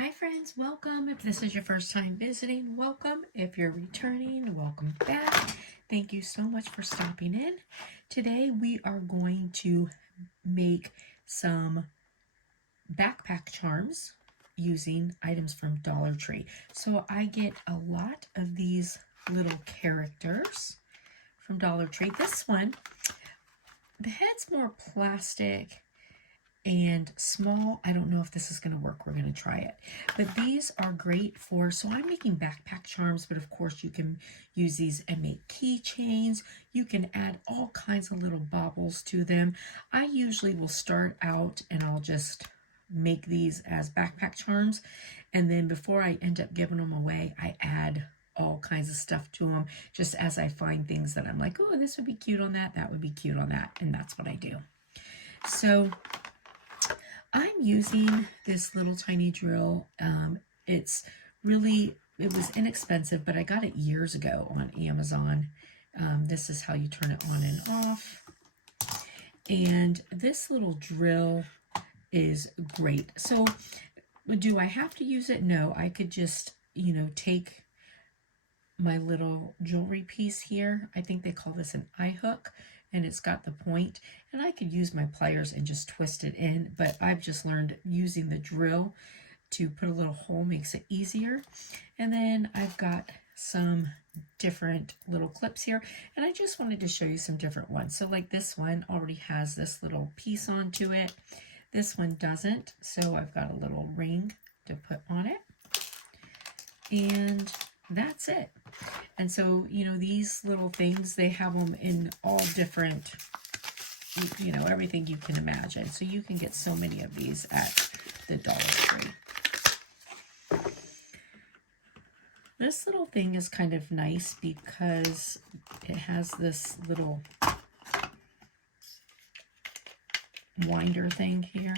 Hi friends, welcome. If this is your first time visiting, welcome. If you're returning, welcome back. Thank you so much for stopping in. Today we are going to make some backpack charms using items from Dollar Tree. So I get a lot of these little characters from Dollar Tree. This one, the head's more plastic and small. I don't know if this is going to work. We're going to try it. But these are great for, so I'm making backpack charms, but of course you can use these and make keychains. You can add all kinds of little baubles to them. I usually will start out and I'll just make these as backpack charms. And then before I end up giving them away, I add all kinds of stuff to them just as I find things that I'm like, oh, this would be cute on that. That would be cute on that. And that's what I do. So I'm using this little tiny drill. It was inexpensive, but I got it years ago on Amazon. This is how you turn it on and off. And this little drill is great. So do I have to use it? No, I could just, take my little jewelry piece here. I think they call this an eye hook, and it's got the point, and I could use my pliers and just twist it in, but I've just learned using the drill to put a little hole makes it easier. And then I've got some different little clips here, and I just wanted to show you some different ones. So like this one already has this little piece onto it. This one doesn't, so I've got a little ring to put on it, and that's it. And so, these little things, they have them in all different, everything you can imagine. So you can get so many of these at the Dollar Tree. This little thing is kind of nice because it has this little winder thing here.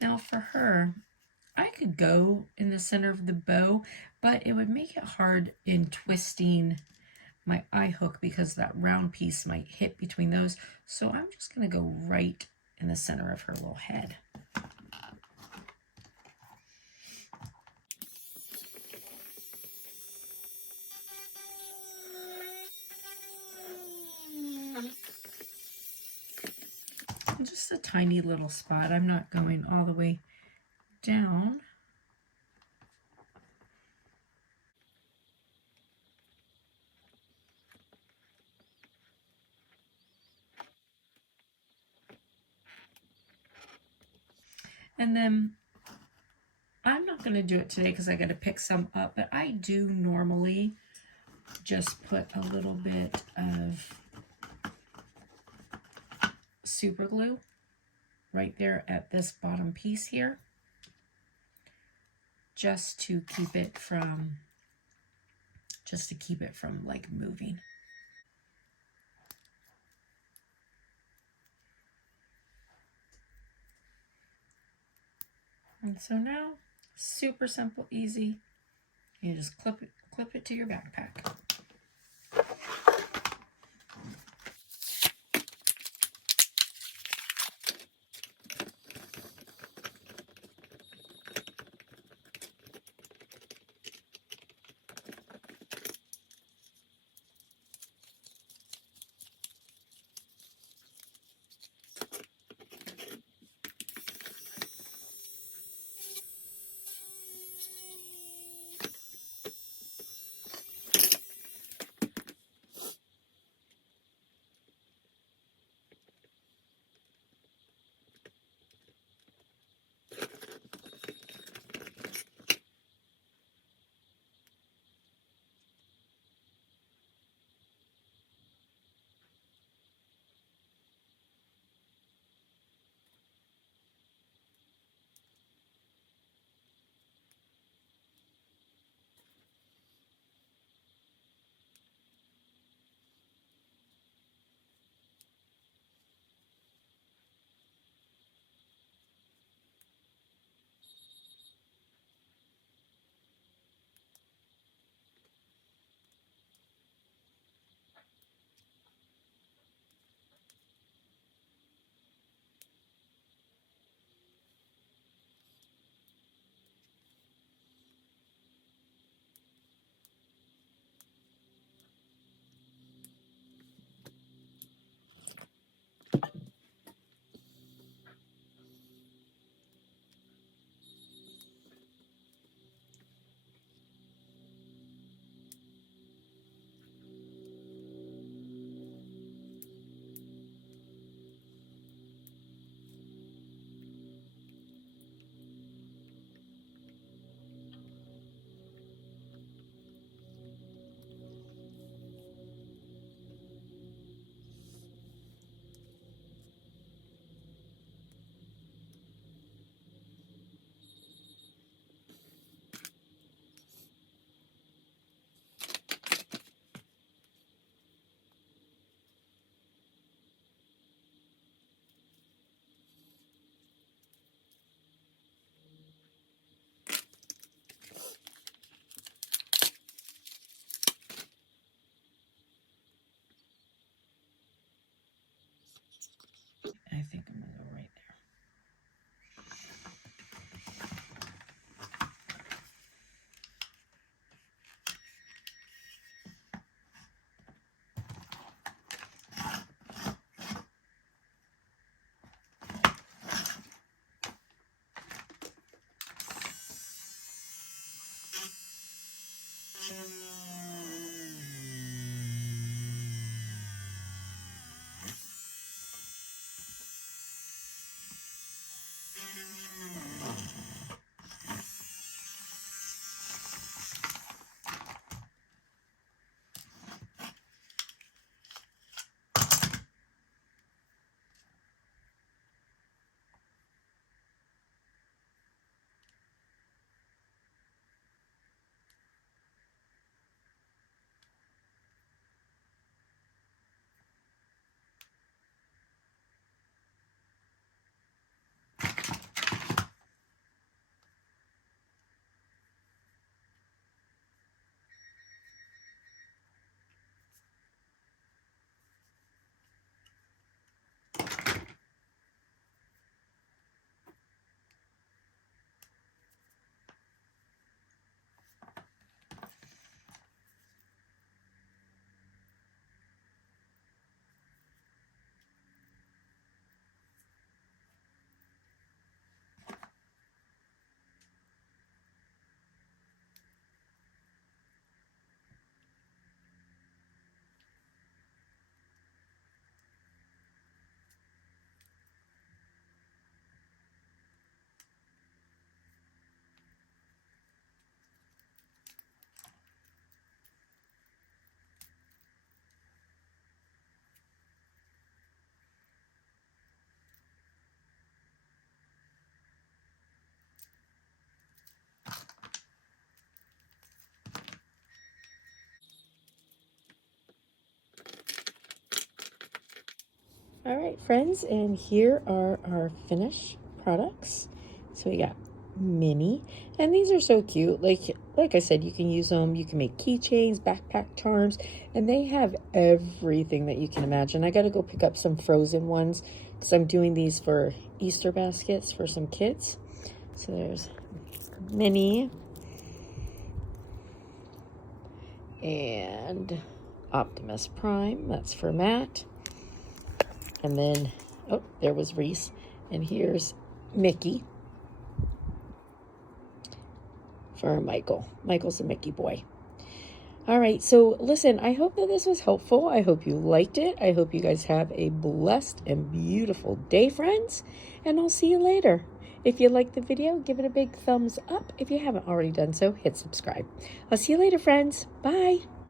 Now for her, I could go in the center of the bow, but it would make it hard in twisting my eye hook because that round piece might hit between those. So I'm just going to go right in the center of her little head. Just a tiny little spot. I'm not going all the way down. And then I'm not going to do it today because I got to pick some up, but I do normally just put a little bit of super glue right there at this bottom piece here, just to keep it from like moving. And so now, super simple, easy. You just clip it to your backpack. think I'm going to go right there. All right, friends, and here are our finished products. So we got mini, and these are so cute. Like I said, you can use them. You can make keychains, backpack charms, and they have everything that you can imagine. I got to go pick up some frozen ones because I'm doing these for Easter baskets for some kids. So there's Minnie and Optimus Prime. That's for Matt. And then, oh, there was Reese. And here's Mickey for Michael. Michael's a Mickey boy. All right, so listen, I hope that this was helpful. I hope you liked it. I hope you guys have a blessed and beautiful day, friends. And I'll see you later. If you liked the video, give it a big thumbs up. If you haven't already done so, hit subscribe. I'll see you later, friends. Bye.